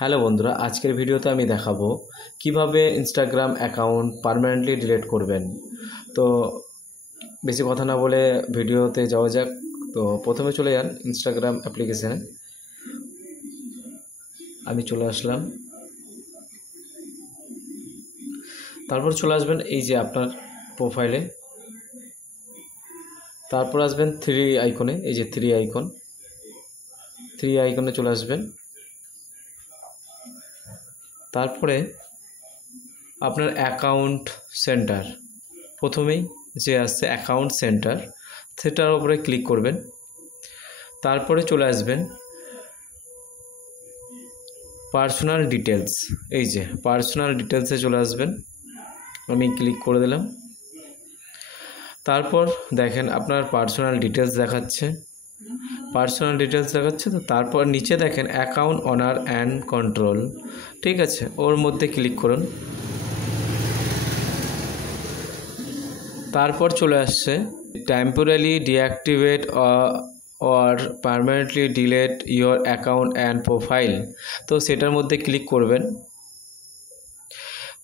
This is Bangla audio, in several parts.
হ্যালো বন্ধুরা, আজকের ভিডিওতে আমি দেখাবো কিভাবে ইনস্টাগ্রাম অ্যাকাউন্ট পার্মানেন্টলি ডিলিট করবেন। তো বেশি কথা না বলে ভিডিওতে যাওয়া যাক। তো প্রথমে চলে যান ইনস্টাগ্রাম অ্যাপ্লিকেশানে। আমি চলে আসলাম। তারপর চলে আসবেন এই যে আপনার প্রোফাইলে। তারপর আসবেন থ্রি আইকনে, এই যে থ্রি আইকনে চলে আসবেন। তারপরে আপনার অ্যাকাউন্ট সেন্টার, প্রথমেই যে আসছে অ্যাকাউন্ট সেন্টার, সেটার উপরে ক্লিক করবেন। তারপরে চলে আসবেন পার্সোনাল ডিটেলস, এই যে পার্সোনাল ডিটেলসে চলে আসবেন। আমি ক্লিক করে দিলাম। তারপর দেখেন আপনার পার্সোনাল ডিটেলস দেখাচ্ছে, তো তারপর নিচে দেখেন অ্যাকাউন্ট অনার অ্যান্ড কন্ট্রোল, ঠিক আছে, ওর মধ্যে ক্লিক করুন। তারপর চলে আসছে temporary deactivate or permanently delete your account and profile, তো সেটার মধ্যে ক্লিক করবেন।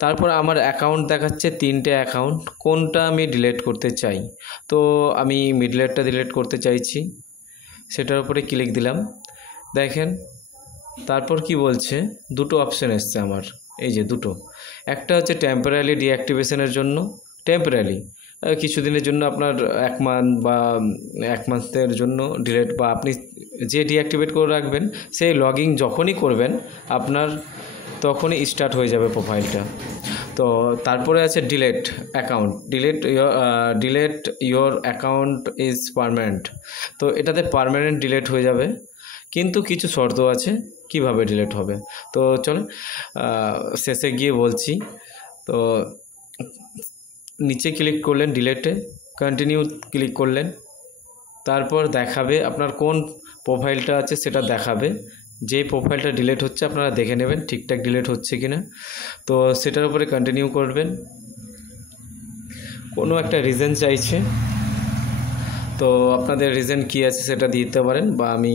তারপর আমার অ্যাকাউন্ট দেখাচ্ছে তিনটে অ্যাকাউন্ট, কোনটা আমি ডিলিট করতে চাই। তো আমি মিডলেরটা ডিলিট করতে চাইছি, সেটার উপরে ক্লিক দিলাম। দেখেন তারপর কি বলছে, দুটো অপশান এসছে আমার, এই যে দুটো। একটা হচ্ছে টেম্পোরারি ডিঅ্যাক্টিভেশনের জন্য, টেম্পোরারি কিছুদিনের জন্য, আপনার 1 মান্থ বা 1 মান্থের জন্য ডিলিট, বা আপনি যে ডিঅ্যাক্টিভেট করে রাখবেন সেই লগইন যখনই করবেন আপনার তখনই স্টার্ট হয়ে যাবে প্রোফাইলটা। তো তারপরে আছে delete account, delete your account is permanent, তো এটাতে পার্মানেন্ট ডিলিট হয়ে যাবে, কিন্তু কিছু শর্ত আছে কিভাবে ডিলিট হবে। তো চলো শেষে গিয়ে বলছি। তো নিচে ক্লিক করলেন ডিলিটে, কন্টিনিউ ক্লিক করলেন। তারপর দেখাবে আপনার কোন প্রোফাইলটা আছে, সেটা দেখাবে। যে প্রোফাইলটা ডিলিট হচ্ছে আপনারা দেখে নেবেন ঠিকঠাক ডিলিট হচ্ছে কিনা। তো সেটার উপরে কন্টিনিউ করবেন। কোনো একটা রিজন চাইছে, তো আপনাদের রিজন কী আছে সেটা দিতে পারেন, বা আমি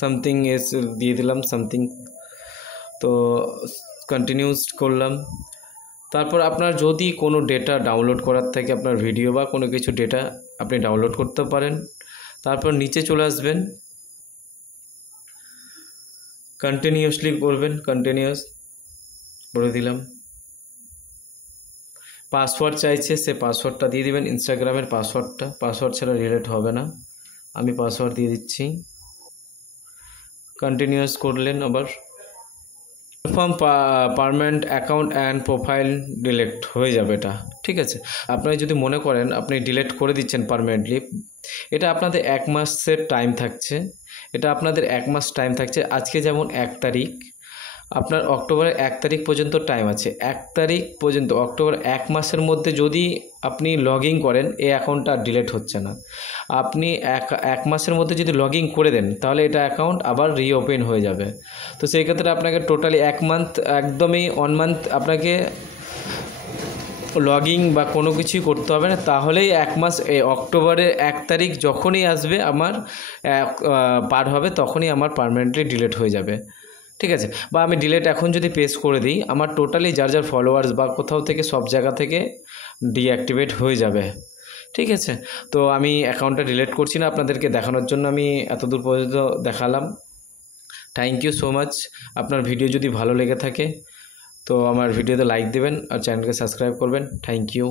সামথিং এস দিয়ে দিলাম সামথিং। তো কন্টিনিউস করলাম। তারপর আপনার যদি কোনো ডেটা ডাউনলোড করার থাকে, আপনার ভিডিও বা কোনো কিছু ডেটা আপনি ডাউনলোড করতে পারেন। তারপর নিচে চলে আসবেন, কন্টিনিউয়াসলি করবেন, কন্টিনিউয়াস করে দিলাম। পাসওয়ার্ড চাইছে, সে পাসওয়ার্ডটা দিয়ে দিবেন, ইনস্টাগ্রামের পাসওয়ার্ড ছাড়া ডিলিট হবে না। আমি পাসওয়ার্ড দিয়ে দিচ্ছি, কন্টিনিউয়াস করলেন। আবার confirm permanent account and profile delete হয়ে যাবে এটা, ঠিক আছে। আপনারা যদি মনে করেন আপনি ডিলিট করে দিচ্ছেন পার্মানেন্টলি, এটা আপনাদের 1 মাসের টাইম থাকছে, আজকে যেমন 1 তারিখ, আপনার অক্টোবরের 1 তারিখ পর্যন্ত টাইম আছে। 1 তারিখ পর্যন্ত, অক্টোবর 1 মাসের মধ্যে যদি আপনি লগ ইন করেন, এই অ্যাকাউন্টটা ডিলিট হচ্ছে না। আপনি এক মাসের মধ্যে যদি লগ ইন করে দেন, তাহলে এটা অ্যাকাউন্ট আবার রিওপেন হয়ে যাবে। তো সেই ক্ষেত্রে আপনাকে টোটালি 1 মান্থ, একদমই 1 মান্থ আপনাকে লগ ইন বা কোনো কিছুই করতে হবে না, তাহলেই 1 মাস, অক্টোবরের 1 তারিখ যখনই আসবে আমার পার হবে, তখনই আমার পার্মানেন্টলি ডিলিট হয়ে যাবে, ঠিক আছে। বা আমি ডিলিট এখন যদি পেজ করে দিই, আমার টোটালি যার ফলোয়ার্স বা কোথাও থেকে সব জায়গা থেকে ডিঅ্যাক্টিভেট হয়ে যাবে, ঠিক আছে। তো আমি অ্যাকাউন্টটা ডিলিট করছি না, আপনাদেরকে দেখানোর জন্য আমি এতদূর পর্যন্ত দেখালাম। Thank you so much. আপনার ভিডিও যদি ভালো লেগে থাকে তো আমার ভিডিওতে লাইক দেবেন আর চ্যানেলকে সাবস্ক্রাইব করবেন। Thank you.